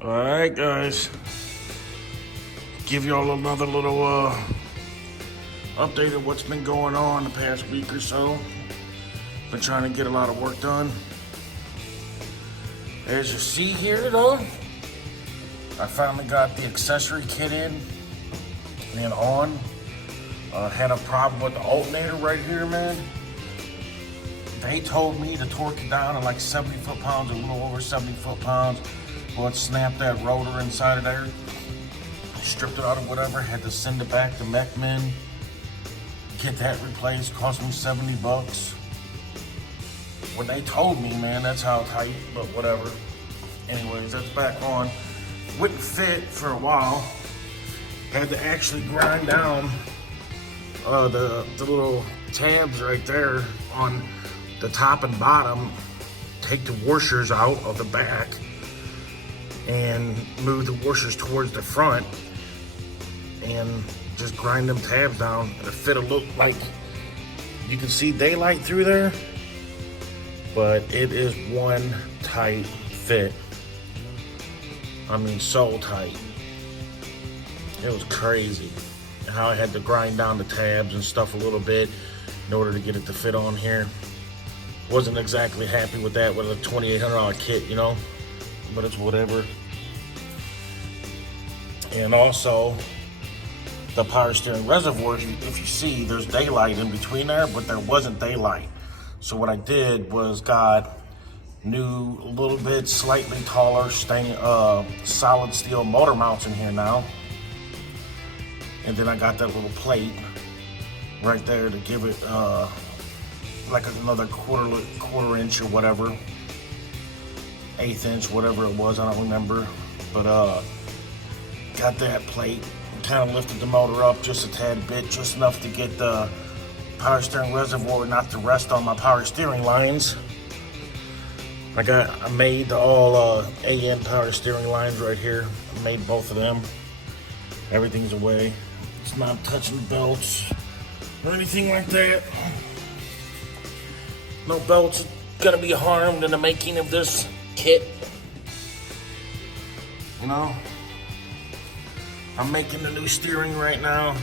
Alright guys, give y'all another little update of what's been going on the past week or so. Been trying to get a lot of work done. As you see here though, I finally got the accessory kit in and on. Had a problem with the alternator right here, man. They told me to torque it down to like 70 foot-pounds, a little over 70 foot-pounds. Well, it snapped that rotor inside of there. Stripped it out or whatever. Had to send it back to Mechman. Get that replaced. Cost me 70 bucks. When they told me, man, that's how tight, but whatever. Anyways, that's back on. Wouldn't fit for a while. Had to actually grind down the little tabs right there on the top and bottom. Take the washers out of the back and move the washers towards the front and just grind them tabs down. The fit will look like you can see daylight through there, but it is one tight fit. I mean, so tight. It was crazy how I had to grind down the tabs and stuff a little bit in order to get it to fit on here. Wasn't exactly happy with that with a $2,800 kit, you know, but it's whatever. And also the power steering reservoir, if you see, there's daylight in between there, but there wasn't daylight. So what I did was got new, a little bit slightly taller solid steel motor mounts in here now. And then I got that little plate right there to give it like another quarter inch or whatever, 1/8 inch, whatever it was, I don't remember. But got that plate, kind of lifted the motor up just a tad bit, just enough to get the power steering reservoir not to rest on my power steering lines. I made the all AN power steering lines right here. I made both of them. Everything's away. It's not touching belts or anything like that. No belts gonna be harmed in the making of this kit. You know, I'm making the new steering right now.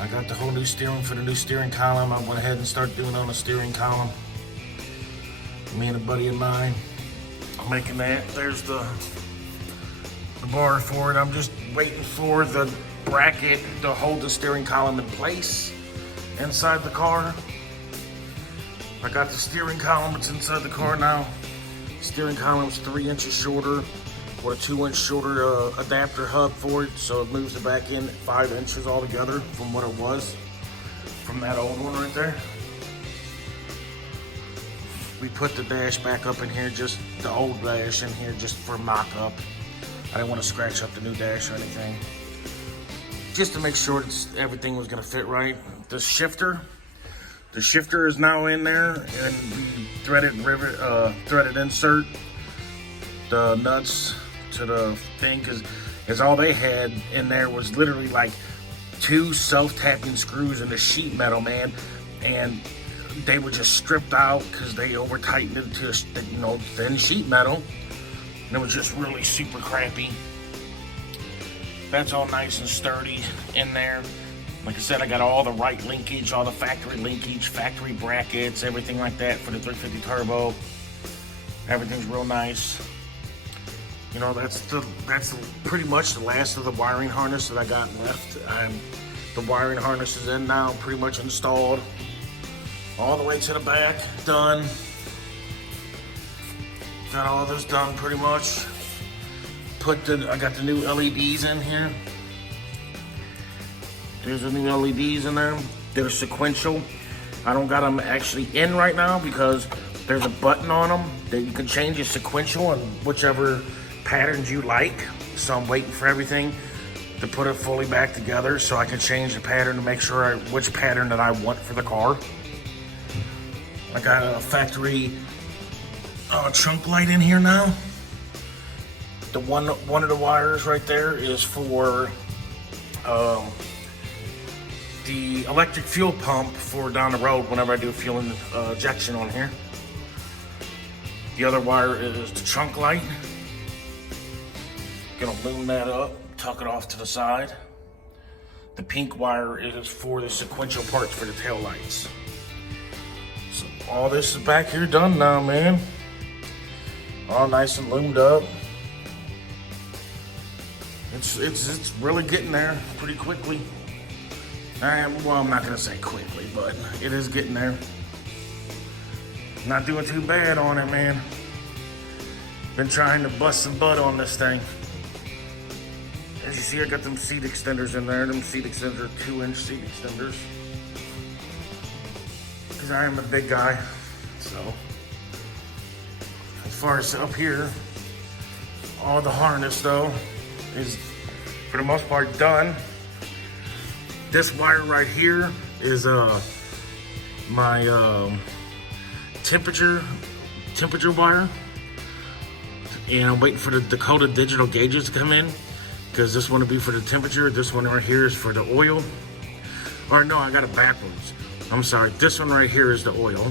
I got the whole new steering for the new steering column. I went ahead and started doing on the steering column. Me and a buddy of mine, I'm making that. There's the bar for it. I'm just waiting for the bracket to hold the steering column in place inside the car. I got the steering column, it's inside the car now. Steering column's 3 inches shorter with a 2-inch shorter adapter hub for it, so it moves it back in 5 inches altogether from what it was from that old one right there. We put the dash back up in here, just the old dash in here just for mock-up. I didn't want to scratch up the new dash or anything. Just to make sure everything was gonna fit right. The shifter is now in there, and we threaded insert the nuts to the thing, because all they had in there was literally like 2 self-tapping screws in the sheet metal, man, and they were just stripped out because they over tightened it to, you know, thin sheet metal, and it was just really super crappy. That's all nice and sturdy in there. Like I said, I got all the right linkage, all the factory linkage, factory brackets, everything like that for the 350 turbo. Everything's real nice. You know, that's pretty much the last of the wiring harness that I got left. The wiring harness is in now, pretty much installed. All the way to the back, done. Got all this done pretty much. I got the new LEDs in here. There's the new LEDs in there. They're sequential. I don't got them actually in right now because there's a button on them that you can change it sequential in whichever patterns you like. So I'm waiting for everything to put it fully back together so I can change the pattern to make sure which pattern that I want for the car. I got a factory trunk light in here now. The one of the wires right there is for the electric fuel pump for down the road whenever I do fuel injection on here. The other wire is the trunk light. Gonna loom that up, tuck it off to the side. The pink wire is for the sequential parts for the tail lights. So all this is back here done now, man. All nice and loomed up. It's really getting there pretty quickly. Well, I'm not gonna say quickly, but it is getting there. Not doing too bad on it, man. Been trying to bust some butt on this thing. As you see, I got them seat extenders in there. Them seat extenders are 2-inch seat extenders. Because I am a big guy. So, as far as up here, all the harness though is for the most part done. This wire right here is my temperature wire. And I'm waiting for the Dakota digital gauges to come in, because this one will be for the temperature. This one right here is for the oil. Or no, I got it backwards. I'm sorry. This one right here is the oil,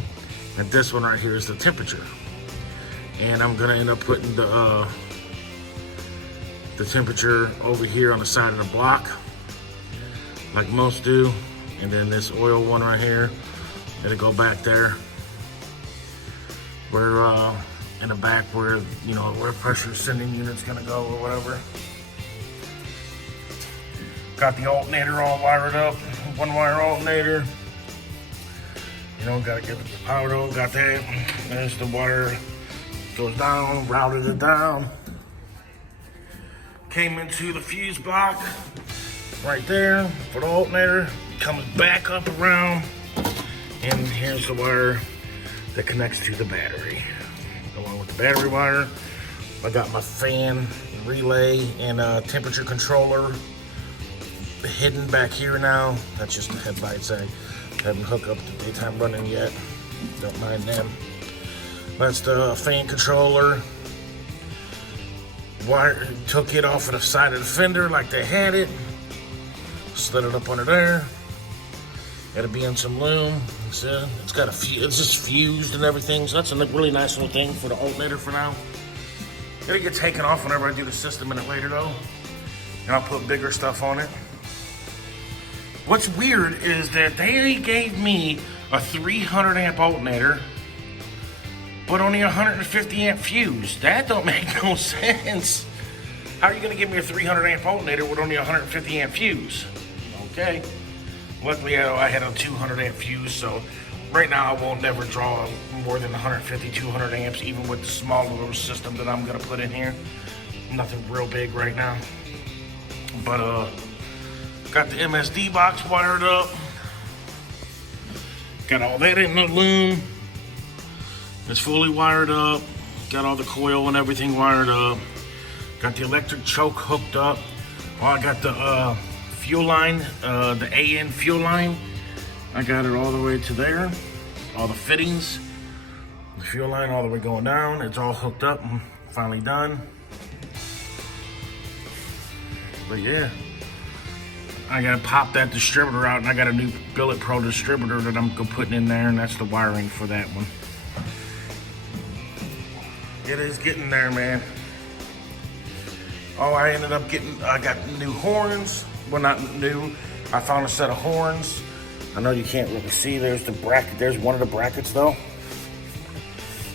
and this one right here is the temperature. And I'm gonna end up putting the temperature over here on the side of the block, like most do. And then this oil one right here, it'll go back there. Where in the back where, you know, where pressure sending unit's gonna go or whatever. Got the alternator all wired up, 1-wire alternator. You know, gotta get the power though, got that. There's the wire, goes down, routed it down. Came into the fuse block right there for the alternator. Comes back up around, and here's the wire that connects to the battery. Along with the battery wire, I got my fan, relay, and temperature controller hidden back here now. That's just the headlights. I haven't hooked up the daytime running yet. Don't mind them. That's the fan controller. Wire, took it off of the side of the fender like they had it. Slid it up under there. Gotta be in some loom. It's got it's just fused and everything, so that's a really nice little thing for the alternator for now. It'll get taken off whenever I do the system in it later though, and I'll put bigger stuff on it. What's weird is that they gave me a 300 amp alternator, but only a 150 amp fuse. That don't make no sense. How are you gonna give me a 300 amp alternator with only a 150 amp fuse? Okay. Luckily, I had a 200 amp fuse, so right now I won't never draw more than 150, 200 amps, even with the small little system that I'm gonna put in here. Nothing real big right now. But got the MSD box wired up. Got all that in the loom. It's fully wired up. Got all the coil and everything wired up. Got the electric choke hooked up. Oh, I got the fuel line, the AN fuel line. I got it all the way to there. All the fittings, the fuel line all the way going down. It's all hooked up and finally done. But yeah, I gotta pop that distributor out, and I got a new Billet Pro distributor that I'm putting in there, and that's the wiring for that one. It is getting there, man. Oh, I ended up getting, I got new horns. Well, not new. I found a set of horns. I know you can't really see. There's the bracket. There's one of the brackets though.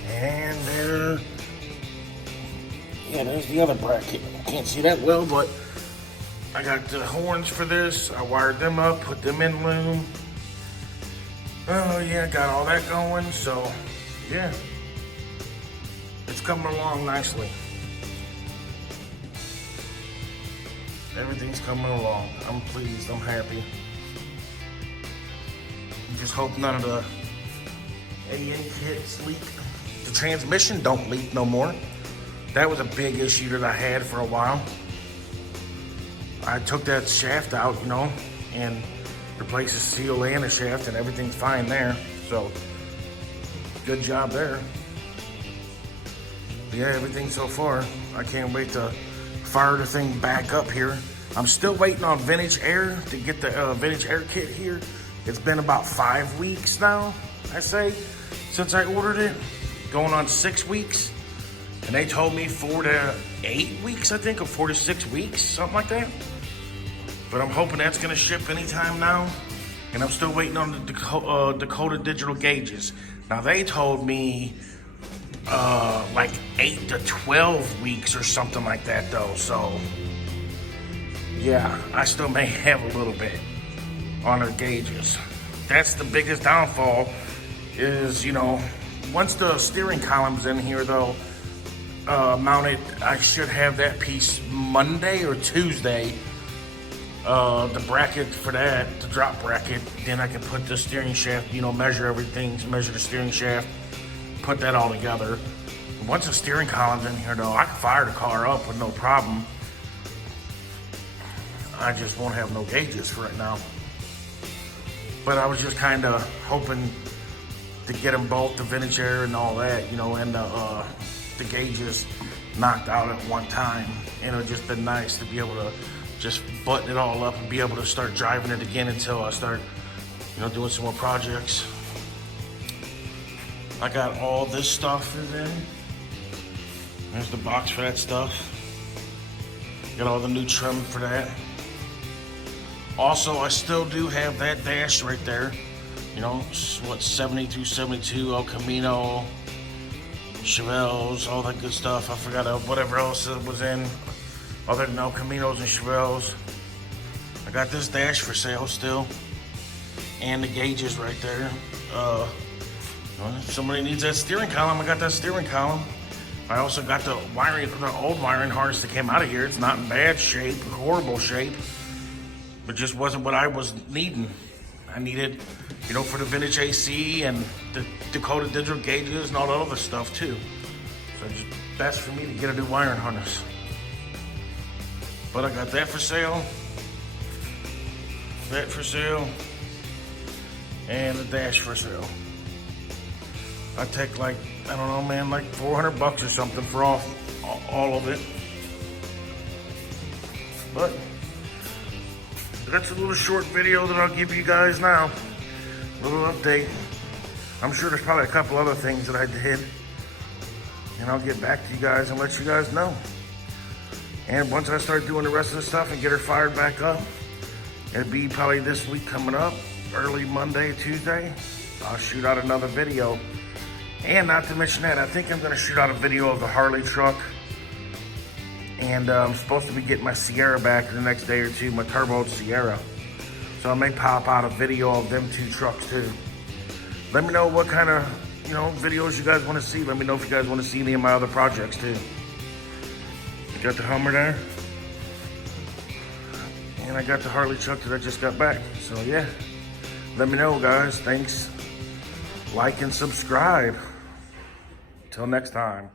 And there, yeah, there's the other bracket. Can't see that well, but I got the horns for this. I wired them up, put them in loom. Oh yeah, got all that going. So yeah, it's coming along nicely. Everything's coming along. I'm pleased, I'm happy. Just hope none of the AN kits leak. The transmission don't leak no more. That was a big issue that I had for a while. I took that shaft out, you know, and replaced the seal and the shaft, and everything's fine there. So, good job there. But yeah, everything so far. I can't wait to fire the thing back up here. I'm still waiting on Vintage Air to get the Vintage Air kit here. It's been about 5 weeks now, I say, since I ordered it. Going on 6 weeks. And they told me 4 to 8 weeks, I think, or 4 to 6 weeks, something like that. But I'm hoping that's gonna ship anytime now. And I'm still waiting on the Dakota digital gauges. Now they told me like 8 to 12 weeks or something like that though. So yeah, I still may have a little bit on the gauges. That's the biggest downfall is, you know, once the steering column's in here though, mounted, I should have that piece Monday or Tuesday. The bracket for that, the drop bracket, then I can put the steering shaft, you know, measure everything, measure the steering shaft, put that all together. Once the steering column's in here though, I can fire the car up with no problem. I just won't have no gauges for right now. But I was just kind of hoping to get them both, the vintage air and all that, you know, and the gauges knocked out at one time. And it would just been nice to be able to just button it all up and be able to start driving it again until I start, you know, doing some more projects. I got all this stuff in there. There's the box for that stuff. Got all the new trim for that. Also, I still do have that dash right there. You know, what, 70 through 72, El Camino, CHEVELLE's, all that good stuff. I forgot whatever else it was in, other than El Caminos and CHEVELLE's. I got this dash for sale still, and the gauges right there. If somebody needs that steering column, I got that steering column. I also got the wiring, the old wiring harness that came out of here. It's not in bad shape, horrible shape, but just wasn't what I was needing. I needed, you know, for the vintage AC and the Dakota digital gauges and all that other stuff too. So it's best for me to get a new wiring harness. But I got that for sale, that for sale, and the dash for sale. I take like, I don't know, man, like $400 or something for all of it. But that's a little short video that I'll give you guys now. A little update. I'm sure there's probably a couple other things that I did. And I'll get back to you guys and let you guys know. And once I start doing the rest of the stuff and get her fired back up, it'll be probably this week coming up, early Monday, Tuesday, I'll shoot out another video. And not to mention that, I think I'm gonna shoot out a video of the Harley truck. And I'm supposed to be getting my Sierra back in the next day or two, my turbo Sierra. So I may pop out a video of them two trucks too. Let me know what kind of, you know, videos you guys want to see. Let me know if you guys want to see any of my other projects too. Got the Hummer there. And I got the Harley truck that I just got back. So yeah, let me know guys. Thanks. Like and subscribe. Till next time.